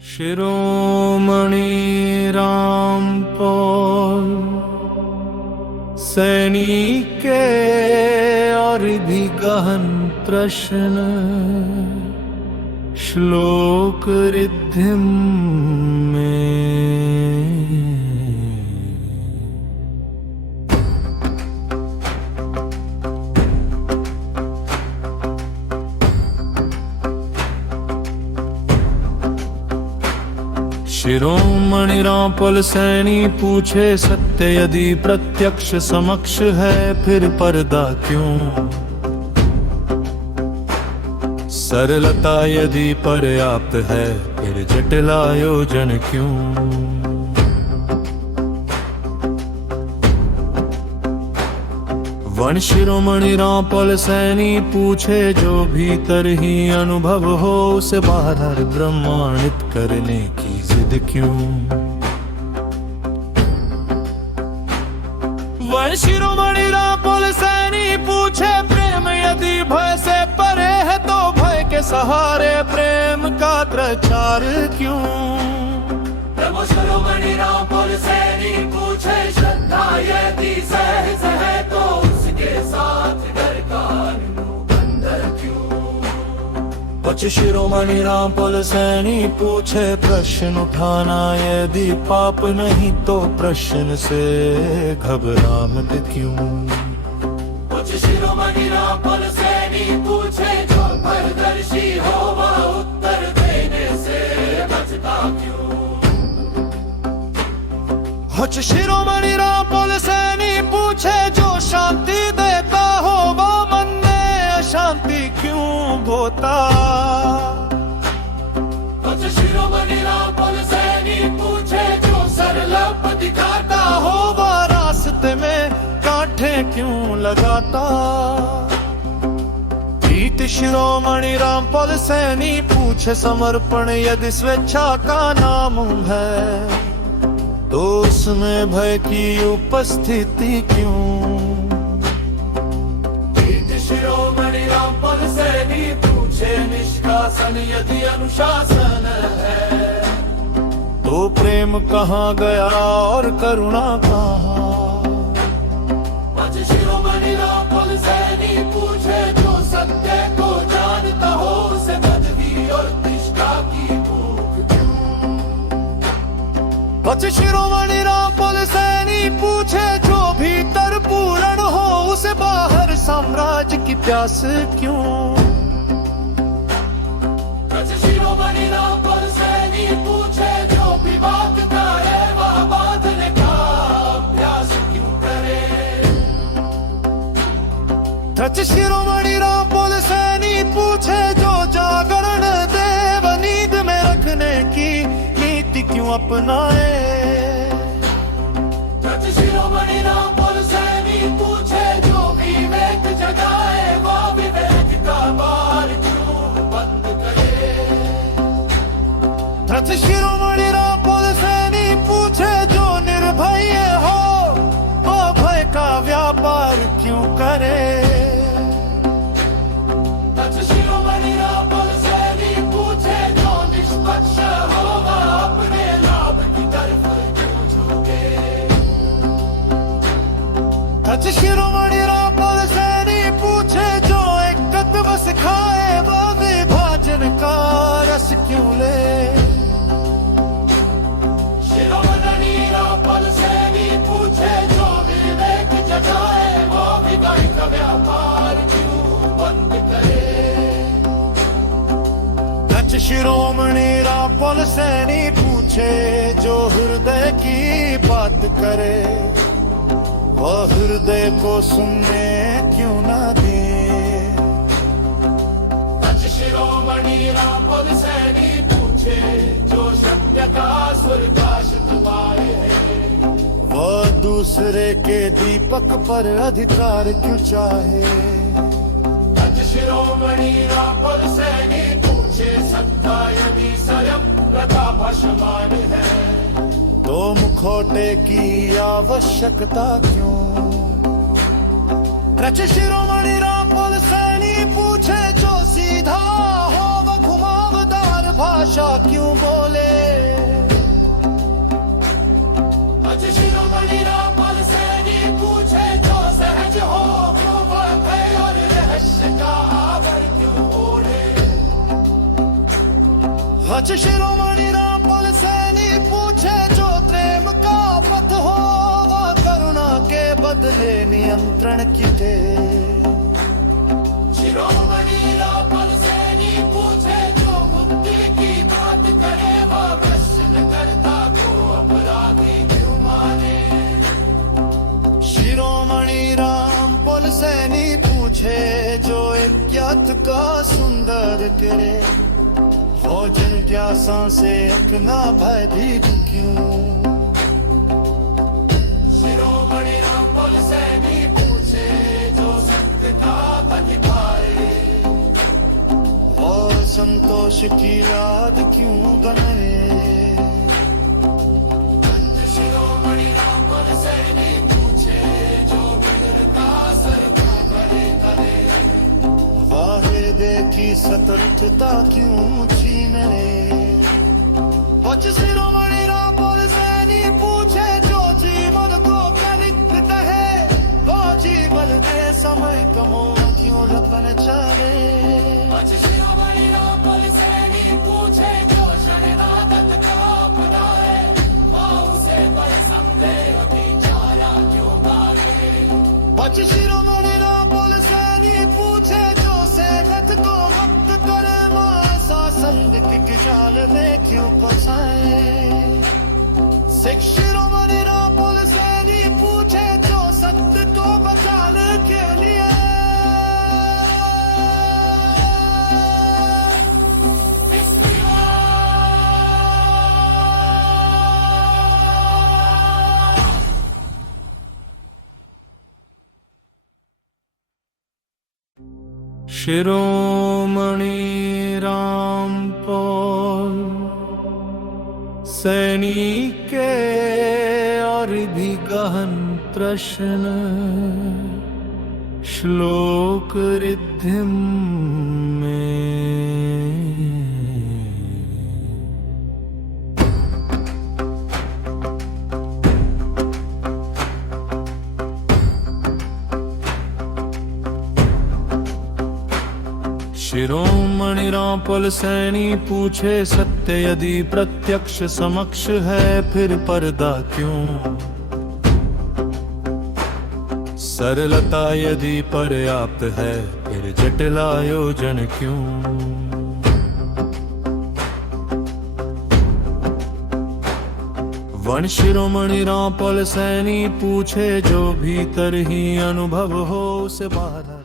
शिरोमणि रामपाल सैनिक के और भी गहन प्रश्न श्लोक रिद्धिम में। शिरोमणि रामपाल सैनी पूछे, सत्य यदि प्रत्यक्ष समक्ष है फिर पर्दा क्यों? सरलता यदि पर्याप्त है फिर जटिल आयोजन क्यों? वन शिरोमणि रामपाल सैनी पूछे, जो भीतर ही अनुभव हो उसे बाहर ब्रह्मांडित करने की जिद क्यों? वन शिरोमणि रामपाल सैनी पूछे, प्रेम यदि भय से परे है तो भय के सहारे प्रेम का प्रचार क्यों? प्रभु शिरोमणि रामपाल सैनी पूछे, श्रद्धा यदि सहज है तो उसके साथ डर का अनुबंध क्यों? पच शिरोमणि रामपाल सैनी पूछे, प्रश्न उठाना यदि पाप नहीं तो प्रश्न से घबराहट क्यों? पच शिरोमणि रामपाल सैनी पूछे, जो पारदर्शी हो वह उत्तर देने से बचता क्यों? पच शिरोमणि रामपाल सैनी पूछे, जो शांति देता हो वह मन में अशांति क्यों बोता? पच शिरोमणि रामपाल सैनी पूछे, जो सरल पथ दिखाता हो वह रास्ते में कांटे क्यों लगाता? प्रीत शिरोमणि रामपाल सैनी पूछे, समर्पण यदि स्वेच्छा का नाम है तो उसमें भय की उपस्थिति क्यों? प्रीत शिरोमणि रामपाल सैनी पूछे, निष्कासन यदि अनुशासन है तो प्रेम कहाँ गया और करुणा कहाँ? पच शिरोमणि रामपाल सैनी पूछे, जो सत्य को जानता हो उसे बदवी और निष्ठा की भूख क्यों? पच शिरोमणि रामपाल सैनी पूछे, जो भीतर पूर्ण हो उसे बाहर साम्राज्य की प्यास क्यों? पच शिरोमणि रामपाल सैनी पूछे, जो विवाद का है वह बांधने का अभ्यास क्यों करे? पच शिरोमणि रामपाल सैनी पूछे, जो जागरण देव नींद में रखने की नीति क्यों अपनाए? पच शिरोमणि रामपाल सैनी पूछे, जो विवेक जगाए वह विवेक का बार क्यों बंद करे? पच शिरोमणि रामपाल सैनी पूछे, जो निर्भय हो वह भय का व्यापार क्यों करे? पच शिरोमणि रामपाल सैनी पूछे, जो निष्पक्ष हो वह अपने लाभ की तरफ क्यों झुके? पच शिरोमणि रामपाल सैनी पूछे, जो एक तत्व सिखाए वह विभाजन का रस क्यों ले? शिरोमणि रामपाल सैनी पूछे, जो विवेक जगाए वो विवेक का व्यापार क्यों बंद करे? पच शिरोमणि रामपाल सैनी पूछे, जो हृदय की बात करे वह हृदय को सुनने क्यों न दे? पच शिरोमणि रामपाल सैनी पूछे, जो सत्य का स्वर्गाश्रित माए है वह दूसरे के दीपक पर अधिकार क्यों चाहे? पच शिरोमणि रामपाल सैनी पूछे, सत्ता यदि स्वयं प्रथा भस्मान है तो मुखौटे की आवश्यकता क्यों? पच शिरोमणि रामपाल सैनी पूछे, जो सीधा हो वह घुमावदार भाषा क्यों बोले। अज शिरोमणि रामपाल सैनी पूछे जो सहज हो क्यों बढ़े और रहस्य का आवर क्यों ओढ़े। हज शिरोमणि रामपाल सैनी पूछे जो प्रेम का पथ हो व करुणा के बदले नियंत्रण की दे। शिरोमणि रामपाल सैनी पूछे जो मुक्ति की बात करे वह प्रश्न करता को अपराधी क्यों माने। शिरोमणि रामपाल सैनी पूछे जो यज्ञ का सुंदर करे वो जिज्ञासा से अपना भयभीत क्यों। शिरोमणि रामपाल सैनी पूछे जो सत्य का पथ पाए वो संतोष की याद क्यों गने। शिरोमणि रामपाल सैनी पूछे जो बिदर का सर को करे करे। वह हृदय की सतर्कता क्यों छीने। पच शिरोमणि रामपाल सैनी पूछे जो जीवन को कनिक है वो जीवन दे समय कमो क्यों लपन चाहे। अज शिरोमणि रामपाल सैनी पूछे जो शरणागत का अपनाए माऊ से पर संदेह बिचारा क्यों मारे। पच शिरोमणि रामपाल सैनी पूछे जो सेवक को वक्त करे वो ऐसा संग की जाल में क्यों फंसाए। सिख शिरोमणि रामपाल सैनी पूछे जो सत्य को बचाने के लिए। शिरोमणि रामपाल सैनी के और भी गहन प्रश्न श्लोक रिद्धिम में। शिरोमणि रामपाल सैनी पूछे सत्य यदि प्रत्यक्ष समक्ष है फिर पर्दा क्यों। सरलता यदि पर्याप्त है फिर जटिल आयोजन क्यों। वन शिरोमणि रामपाल सैनी पूछे जो भीतर ही अनुभव हो उसे बाहर।